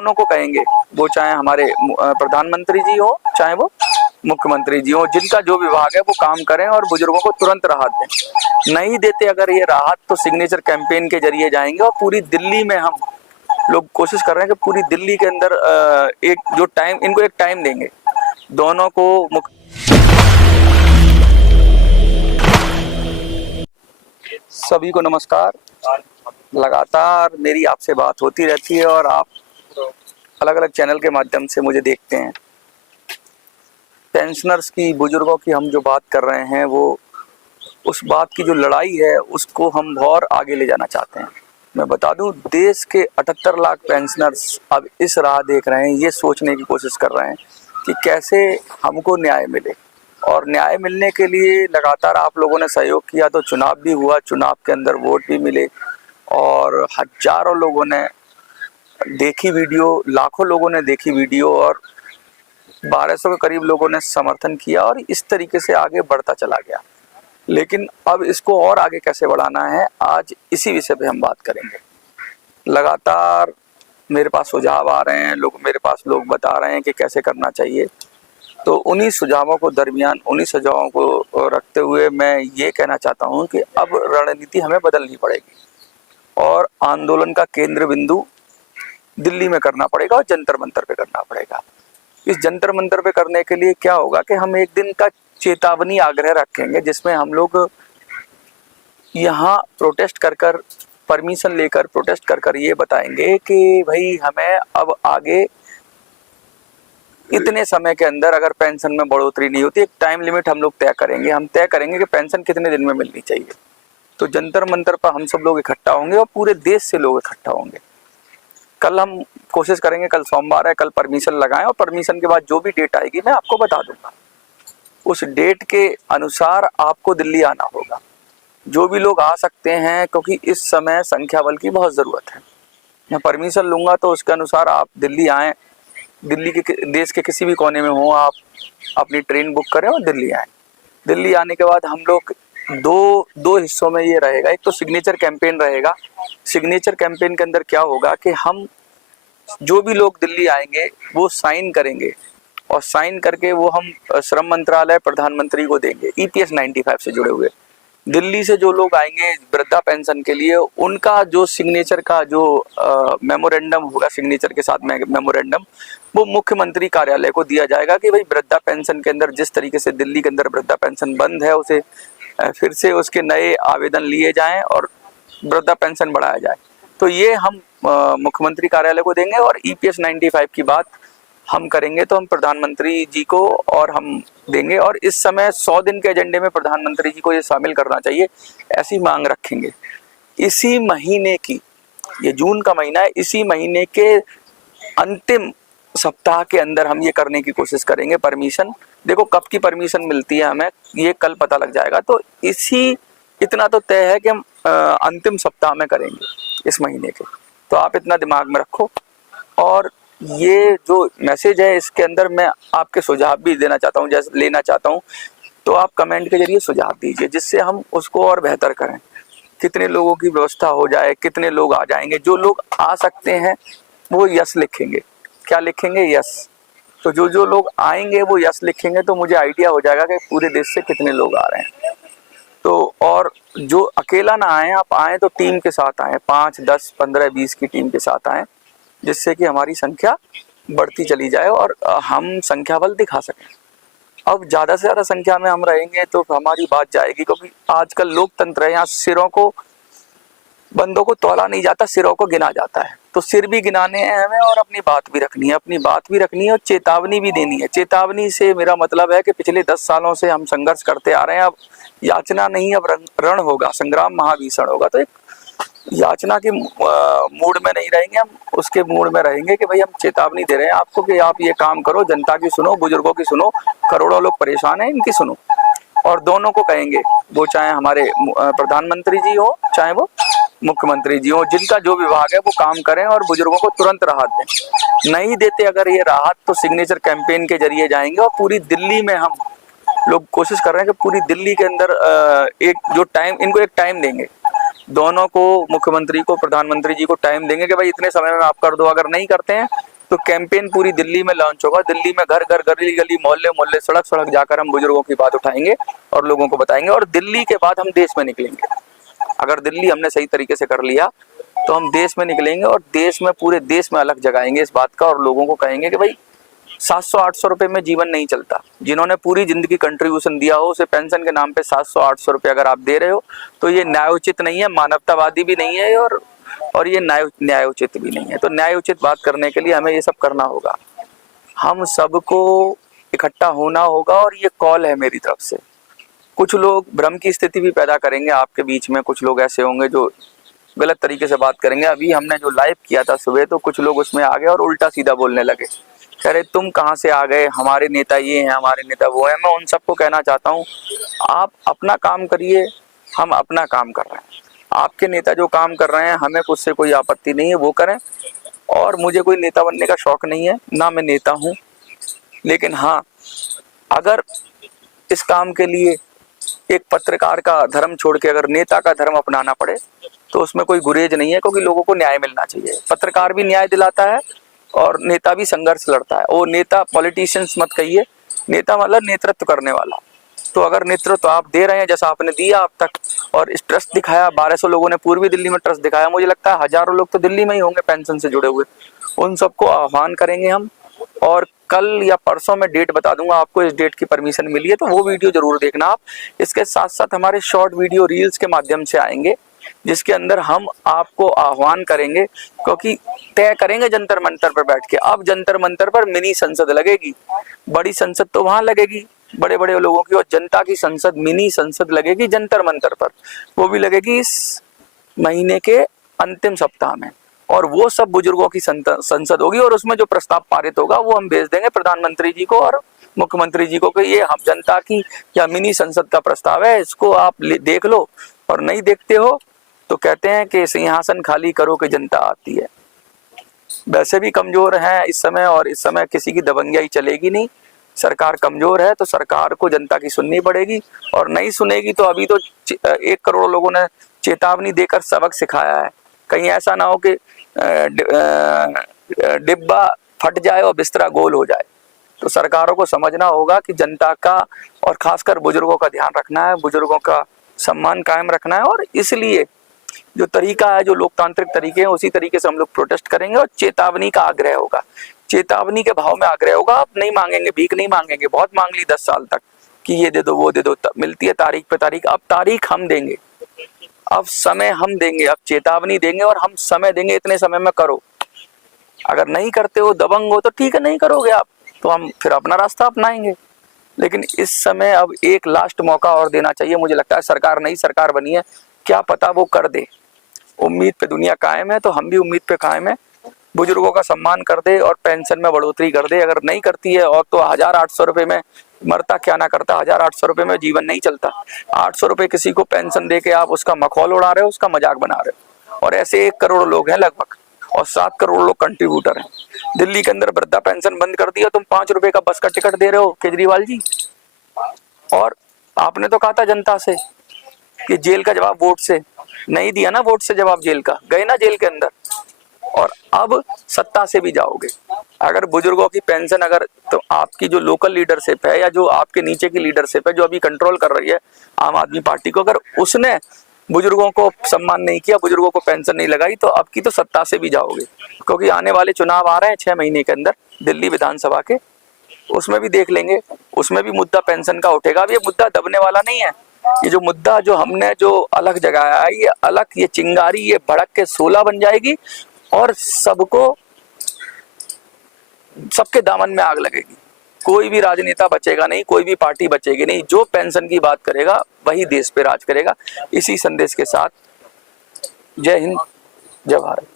दोनों को कहेंगे, वो चाहे हमारे प्रधानमंत्री जी हो चाहे वो मुख्यमंत्री जी हो, जिनका जो विभाग है वो काम करें और बुजुर्गों को तुरंत राहत दें। नहीं देते अगर ये राहत तो सिग्नेचर कैंपेन के जरिए जाएंगे और पूरी दिल्ली में हम लोग कोशिश कर रहे हैं कि पूरी दिल्ली के अंदर एक जो टाइम, इनको एक टाइम देंगे दोनों को। सभी को नमस्कार। लगातार मेरी आपसे बात होती रहती है और आप अलग अलग चैनल के माध्यम से मुझे देखते हैं। पेंशनर्स की, बुजुर्गों की हम जो बात कर रहे हैं वो उस बात की जो लड़ाई है उसको हम और आगे ले जाना चाहते हैं। मैं बता दूं, देश के 78 लाख पेंशनर्स अब इस राह देख रहे हैं, ये सोचने की कोशिश कर रहे हैं कि कैसे हमको न्याय मिले। और न्याय मिलने के लिए लगातार आप लोगों ने सहयोग किया, तो चुनाव भी हुआ, चुनाव के अंदर वोट भी मिले और हजारों लोगों ने देखी वीडियो, लाखों लोगों ने देखी वीडियो और 1200 के करीब लोगों ने समर्थन किया और इस तरीके से आगे बढ़ता चला गया। लेकिन अब इसको और आगे कैसे बढ़ाना है, आज इसी विषय पे हम बात करेंगे। लगातार मेरे पास सुझाव आ रहे हैं, मेरे पास लोग बता रहे हैं कि कैसे करना चाहिए। तो उन्हीं सुझावों को रखते हुए मैं ये कहना चाहता हूँ कि अब रणनीति हमें बदलनी पड़ेगी और आंदोलन का केंद्र बिंदु दिल्ली में करना पड़ेगा और जंतर मंतर पे करना पड़ेगा। इस जंतर मंतर पे करने के लिए क्या होगा कि हम एक दिन का चेतावनी आग्रह रखेंगे, जिसमें हम लोग यहाँ प्रोटेस्ट कर परमिशन लेकर प्रोटेस्ट कर ये बताएंगे कि भाई हमें अब आगे इतने समय के अंदर अगर पेंशन में बढ़ोतरी नहीं होती, एक टाइम लिमिट हम लोग तय करेंगे। हम तय करेंगे कि पेंशन कितने दिन में मिलनी चाहिए। तो जंतर मंतर पर हम सब लोग इकट्ठा होंगे और पूरे देश से लोग इकट्ठा होंगे। कल हम कोशिश करेंगे, कल सोमवार है, कल परमिशन लगाएं और परमिशन के बाद जो भी डेट आएगी मैं आपको बता दूंगा। उस डेट के अनुसार आपको दिल्ली आना होगा। जो भी लोग आ सकते हैं, क्योंकि इस समय संख्या बल की बहुत ज़रूरत है। मैं परमिशन लूँगा तो उसके अनुसार आप दिल्ली आएँ। दिल्ली के, देश के किसी भी कोने में हो, आप अपनी ट्रेन बुक करें और दिल्ली आएँ। दिल्ली आने के बाद हम लोग दो हिस्सों में ये रहेगा। एक तो सिग्नेचर कैंपेन रहेगा। सिग्नेचर कैंपेन के अंदर क्या होगा कि हम जो भी लोग दिल्ली आएंगे वो साइन करेंगे और साइन करके वो हम श्रम मंत्रालय, प्रधानमंत्री को देंगे। EPS 95 से जुड़े हुए दिल्ली से जो लोग आएंगे वृद्धा पेंशन के लिए, उनका जो सिग्नेचर का जो मेमोरेंडम होगा, सिग्नेचर के साथ मेमोरेंडम, वो मुख्यमंत्री कार्यालय को दिया जाएगा कि भाई वृद्धा पेंशन के अंदर जिस तरीके से दिल्ली के अंदर वृद्धा पेंशन बंद है, उसे फिर से उसके नए आवेदन लिए जाएं और वृद्धा पेंशन बढ़ाया जाए। तो ये हम मुख्यमंत्री कार्यालय को देंगे और EPS 95 की बात हम करेंगे तो हम प्रधानमंत्री जी को और हम देंगे। और इस समय 100 दिन के एजेंडे में प्रधानमंत्री जी को ये शामिल करना चाहिए, ऐसी मांग रखेंगे। इसी महीने की, ये जून का महीना है, इसी महीने के अंतिम सप्ताह के अंदर हम ये करने की कोशिश करेंगे। परमिशन देखो कब की परमिशन मिलती है हमें, ये कल पता लग जाएगा। तो इतना तो तय है कि हम अंतिम सप्ताह में करेंगे इस महीने के। तो आप इतना दिमाग में रखो। और ये जो मैसेज है इसके अंदर मैं आपके सुझाव भी लेना चाहता हूँ। तो आप कमेंट के जरिए सुझाव दीजिए, जिससे हम उसको और बेहतर करें। कितने लोगों की व्यवस्था हो जाए, कितने लोग आ जाएंगे। जो लोग आ सकते हैं वो यस लिखेंगे। क्या लिखेंगे? यस। तो जो लोग आएंगे वो यस लिखेंगे, तो मुझे आइडिया हो जाएगा कि पूरे देश से कितने लोग आ रहे हैं। तो और जो अकेला ना आए, आप आए तो टीम के साथ आए, 5, 10, 15, 20 की टीम के साथ आए, जिससे कि हमारी संख्या बढ़ती चली जाए और हम संख्या बल दिखा सकें। अब ज़्यादा से ज़्यादा संख्या में हम रहेंगे तो हमारी बात जाएगी, क्योंकि आजकल लोकतंत्र है, यहाँ बंदों को तौला नहीं जाता, सिरों को गिना जाता है। तो सिर भी गिनाने हैं हमें और अपनी बात भी रखनी है और चेतावनी भी देनी है। चेतावनी से मेरा मतलब है कि पिछले 10 सालों से हम संघर्ष करते आ रहे हैं। अब याचना नहीं, अब रण होगा, संग्राम महाभीषण होगा। तो एक याचना के मूड में नहीं रहेंगे, हम उसके मूड में रहेंगे कि भाई हम चेतावनी दे रहे हैं आपको कि आप ये काम करो, जनता की सुनो, बुजुर्गों की सुनो, करोड़ों लोग परेशान हैं, इनकी सुनो। और दोनों को कहेंगे, वो चाहे हमारे प्रधानमंत्री जी हो चाहे वो मुख्यमंत्री जी हो, जिनका जो विभाग है वो काम करें और बुजुर्गों को तुरंत राहत दें। नहीं देते अगर ये राहत तो सिग्नेचर कैंपेन के जरिए जाएंगे और पूरी दिल्ली में हम लोग कोशिश कर रहे हैं कि पूरी दिल्ली के अंदर एक जो टाइम, इनको एक टाइम देंगे दोनों को, मुख्यमंत्री को, प्रधानमंत्री जी को टाइम देंगे कि भाई इतने समय में आप कर दो। अगर नहीं करते हैं तो कैंपेन पूरी दिल्ली में लॉन्च होगा। दिल्ली में घर घर, गली गली, मोहल्ले मोहल्ले, सड़क सड़क जाकर हम बुजुर्गों की बात उठाएंगे और लोगों को बताएंगे। और दिल्ली के बाद हम देश में निकलेंगे। अगर दिल्ली हमने सही तरीके से कर लिया तो हम देश में निकलेंगे और देश में, पूरे देश में अलग जगाएंगे इस बात का और लोगों को कहेंगे कि भाई 700-800 रुपए में जीवन नहीं चलता। जिन्होंने पूरी जिंदगी कंट्रीब्यूशन दिया हो उसे पेंशन के नाम पे 700-800 रुपए अगर आप दे रहे हो तो ये न्यायोचित नहीं है, मानवतावादी भी नहीं है और ये न्यायोचित भी नहीं है। तो न्यायोचित बात करने के लिए हमें ये सब करना होगा। हम सबको इकट्ठा होना होगा और ये कॉल है मेरी तरफ से। कुछ लोग भ्रम की स्थिति भी पैदा करेंगे आपके बीच में, कुछ लोग ऐसे होंगे जो गलत तरीके से बात करेंगे। अभी हमने जो लाइव किया था सुबह तो कुछ लोग उसमें आ गए और उल्टा सीधा बोलने लगे, कह रहे तुम कहाँ से आ गए, हमारे नेता ये हैं, हमारे नेता वो हैं। मैं उन सबको कहना चाहता हूँ आप अपना काम करिए, हम अपना काम कर रहे हैं। आपके नेता जो काम कर रहे हैं हमें उससे कोई आपत्ति नहीं है, वो करें। और मुझे कोई नेता बनने का शौक नहीं है, ना मैं नेता हूँ। लेकिन हाँ, अगर इस काम के लिए एक पत्रकार का धर्म छोड़ के अगर नेता का धर्म अपनाना पड़े तो उसमें कोई गुरेज नहीं है, क्योंकि लोगों को न्याय मिलना चाहिए। पत्रकार भी न्याय दिलाता है और नेता भी संघर्ष लड़ता है। वो नेता, पॉलिटिशियंस मत कहिए, नेता मतलब नेतृत्व करने वाला। तो अगर नेतृत्व आप दे रहे हैं जैसा आपने दिया अब तक और इस ट्रस्ट दिखाया, 1200 लोगों ने पूर्वी दिल्ली में ट्रस्ट दिखाया, मुझे लगता है हजारों लोग तो दिल्ली में ही होंगे पेंशन से जुड़े हुए। उन सबको आह्वान करेंगे हम और कल या परसों में डेट बता दूंगा आपको, इस डेट की परमिशन मिली है तो वो वीडियो जरूर देखना आप। इसके साथ साथ हमारे शॉर्ट वीडियो रील्स के माध्यम से आएंगे जिसके अंदर हम आपको आह्वान करेंगे, क्योंकि तय करेंगे जंतर मंतर पर बैठ के। अब जंतर मंतर पर मिनी संसद लगेगी, बड़ी संसद तो वहां लगेगी बड़े बड़े लोगों की, और जनता की संसद, मिनी संसद लगेगी जंतर मंतर पर। वो भी लगेगी इस महीने के अंतिम सप्ताह में और वो सब बुजुर्गों की संसद होगी। और उसमें जो प्रस्ताव पारित होगा वो हम भेज देंगे प्रधानमंत्री जी को और मुख्यमंत्री जी को कि ये हम जनता की या मिनी संसद का प्रस्ताव है, इसको आप देख लो। और नहीं देखते हो तो कहते हैं कि सिंहासन खाली करो कि जनता आती है। वैसे भी कमजोर हैं इस समय और इस समय किसी की दबंगियाई चलेगी नहीं। सरकार कमजोर है तो सरकार को जनता की सुननी पड़ेगी, और नहीं सुनेगी तो अभी तो 1 करोड़ लोगों ने चेतावनी देकर सबक सिखाया है। कहीं ऐसा ना हो कि डिब्बा फट जाए और बिस्तरा गोल हो जाए। तो सरकारों को समझना होगा कि जनता का और खासकर बुजुर्गों का ध्यान रखना है, बुजुर्गों का सम्मान कायम रखना है। और इसलिए जो तरीका है, जो लोकतांत्रिक तरीके हैं, उसी तरीके से हम लोग प्रोटेस्ट करेंगे और चेतावनी का आग्रह होगा, चेतावनी के भाव में आग्रह होगा। आप नहीं मांगेंगे, भीख नहीं मांगेंगे। बहुत मांग ली 10 साल तक कि ये दे दो वो दे दो, मिलती है तारीख पे तारीख। अब तारीख हम देंगे, अब समय हम देंगे, अब चेतावनी देंगे और हम समय देंगे, इतने समय में करो। अगर नहीं करते हो, दबंग हो, तो ठीक है नहीं करोगे आप, तो हम फिर अपना रास्ता अपनाएंगे। लेकिन इस समय अब एक लास्ट मौका और देना चाहिए। मुझे लगता है सरकार, नई सरकार बनी है, क्या पता वो कर दे। उम्मीद पे दुनिया कायम है तो हम भी उम्मीद पे कायम है। बुजुर्गों का सम्मान कर दे और पेंशन में बढ़ोतरी कर दे। अगर नहीं करती है और तो 1800 रुपए में मरता क्या ना करता। 1800 रुपए में जीवन नहीं चलता। 800 रुपए किसी को पेंशन दे के आप उसका मखौल उड़ा रहे हो, उसका मजाक बना रहे हो। और ऐसे 1 करोड़ लोग हैं लगभग, और 7 करोड़ लोग कंट्रीब्यूटर हैं। दिल्ली के अंदर वृद्धा पेंशन बंद कर दिया, तुम 5 रुपए का बस का टिकट दे रहे हो केजरीवाल जी। और आपने तो कहा था जनता से कि जेल का जवाब वोट से, नहीं दिया ना वोट से जवाब, जेल का गए ना जेल के अंदर। और अब सत्ता से भी जाओगे। अगर बुजुर्गों की पेंशन, अगर तो आपकी जो लोकल लीडरशिप है या जो आपके नीचे की लीडरशिप है जो अभी कंट्रोल कर रही है आम आदमी पार्टी को, अगर उसने बुजुर्गों को सम्मान नहीं किया, बुजुर्गों को पेंशन नहीं लगाई, तो अब की तो सत्ता से भी जाओगे। क्योंकि आने वाले चुनाव आ रहे हैं 6 महीने के अंदर दिल्ली विधानसभा के, उसमें भी देख लेंगे, उसमें भी मुद्दा पेंशन का उठेगा। अब ये मुद्दा दबने वाला नहीं है। ये जो मुद्दा जो हमने जो अलग जगाया है, ये अलग, ये चिंगारी ये भड़क के 16 बन जाएगी और सबको, सबके दामन में आग लगेगी। कोई भी राजनेता बचेगा नहीं, कोई भी पार्टी बचेगी नहीं। जो पेंशन की बात करेगा वही देश पे राज करेगा। इसी संदेश के साथ जय हिंद, जय भारत।